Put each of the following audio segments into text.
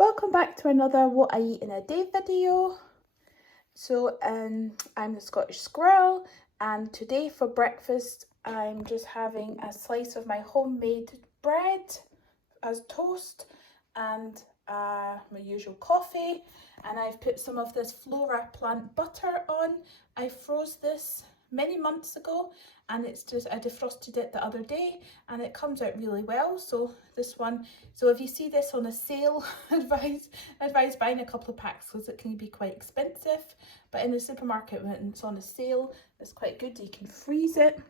Welcome back to another What I Eat in a Day video. I'm the Scottish Squirrel, and today for breakfast I'm just having a slice of my homemade bread as toast and my usual coffee, and I've put some of this Flora plant butter on. I froze this many months ago and I defrosted it the other day and it comes out really well. So if you see this on a sale, advise buying a couple of packs because it can be quite expensive, but in the supermarket when it's on a sale it's quite good. You can freeze it.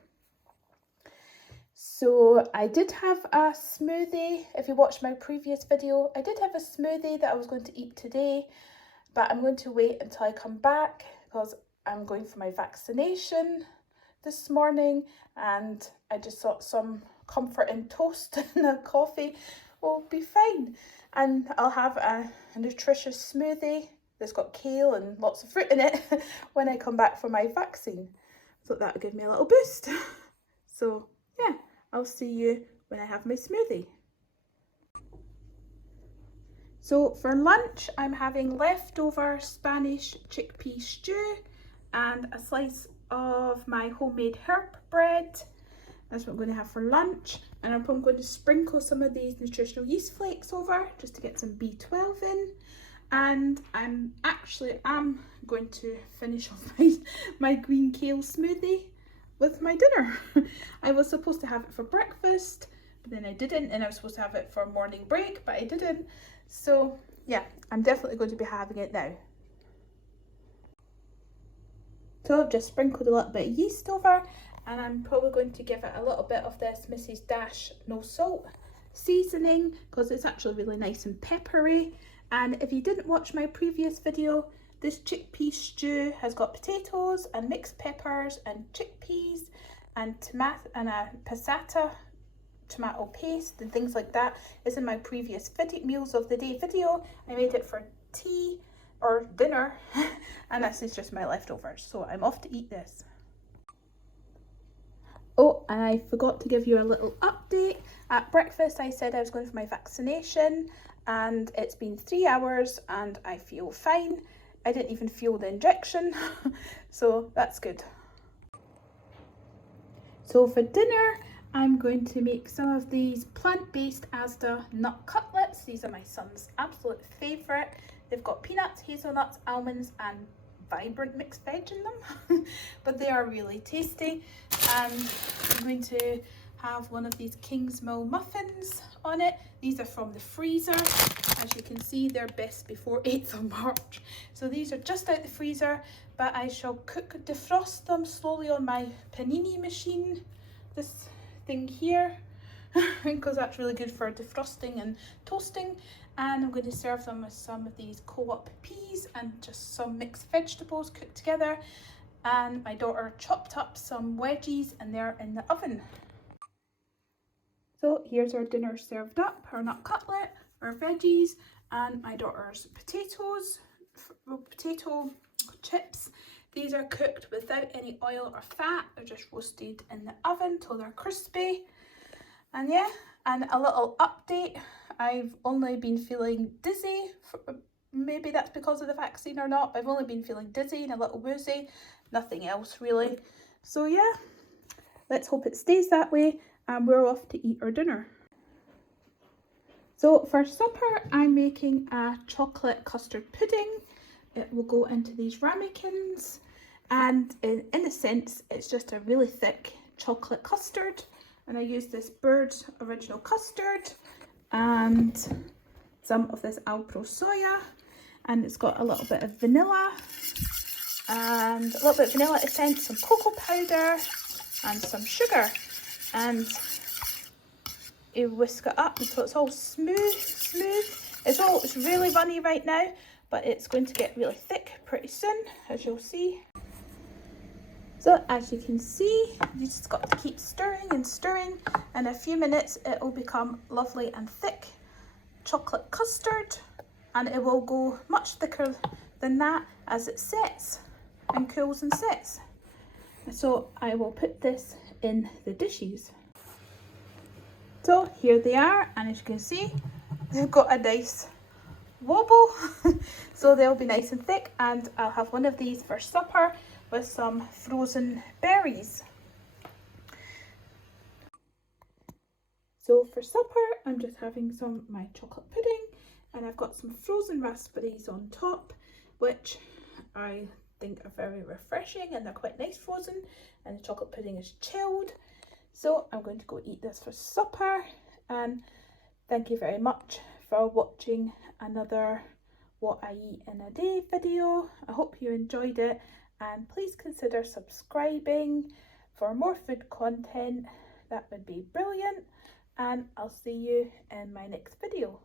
So I did have a smoothie. If you watched my previous video, I did have a smoothie that I was going to eat today, but I'm going to wait until I come back because I'm going for my vaccination this morning, and I just thought some comforting toast and a coffee will be fine. And I'll have a nutritious smoothie that's got kale and lots of fruit in it when I come back for my vaccine. So that'll give me a little boost. So yeah, I'll see you when I have my smoothie. So for lunch, I'm having leftover Spanish chickpea stew and a slice of my homemade herb bread. That's what I'm going to have for lunch. And I'm probably going to sprinkle some of these nutritional yeast flakes over just to get some B12 in. And I'm going to finish off my green kale smoothie with my dinner. I was supposed to have it for breakfast, but then I didn't, and I was supposed to have it for morning break, but I didn't. So yeah, I'm definitely going to be having it now. So I've just sprinkled a little bit of yeast over, and I'm probably going to give it a little bit of this Mrs. Dash no salt seasoning because it's actually really nice and peppery. And if you didn't watch my previous video, this chickpea stew has got potatoes and mixed peppers and chickpeas and tomato and a passata tomato paste and things like that. It's in my previous meals of the day video. I made it for tea or dinner and this is just my leftovers, so I'm off to eat this. Oh, and I forgot to give you a little update. At breakfast I said I was going for my vaccination, and it's been 3 hours and I feel fine. I didn't even feel the injection so that's good. So for dinner I'm going to make some of these plant-based Asda Nut Cutlets. These are my son's absolute favourite. They've got peanuts, hazelnuts, almonds and vibrant mixed veg in them but they are really tasty. And I'm going to have one of these Kingsmill muffins on it. These are from the freezer. As you can see, they're best before 8th of March. So these are just out the freezer, but I shall defrost them slowly on my panini machine. This thing here, because that's really good for defrosting and toasting. And I'm going to serve them with some of these co-op peas and just some mixed vegetables cooked together. And my daughter chopped up some wedgies and they're in the oven. So here's our dinner served up, our nut cutlet, our veggies, and my daughter's potato chips. These are cooked without any oil or fat. They're just roasted in the oven till they're crispy. And yeah, and a little update. I've only been feeling dizzy. Maybe that's because of the vaccine or not. I've only been feeling dizzy and a little woozy. Nothing else really. So yeah, let's hope it stays that way. And we're off to eat our dinner. So for supper, I'm making a chocolate custard pudding. It will go into these ramekins, and in a sense, it's just a really thick chocolate custard. And I use this Bird's Original Custard and some of this Alpro soya, and it's got a little bit of vanilla and a little bit of vanilla essence, some cocoa powder and some sugar, and you whisk it up until it's all smooth. It's really runny right now, but it's going to get really thick pretty soon, as you'll see. So as you can see, you just got to keep stirring and stirring. In a few minutes it will become lovely and thick chocolate custard, and it will go much thicker than that as it sets and cools and sets. So I will put this in the dishes. So here they are, and as you can see, they've got a nice wobble. So they'll be nice and thick, and I'll have one of these for supper with some frozen berries. So for supper, I'm just having some of my chocolate pudding, and I've got some frozen raspberries on top, which I think are very refreshing, and they're quite nice frozen, and the chocolate pudding is chilled. So I'm going to go eat this for supper, and thank you very much for watching another What I Eat in a Day video. I hope you enjoyed it, and please consider subscribing for more food content. That would be brilliant, and I'll see you in my next video.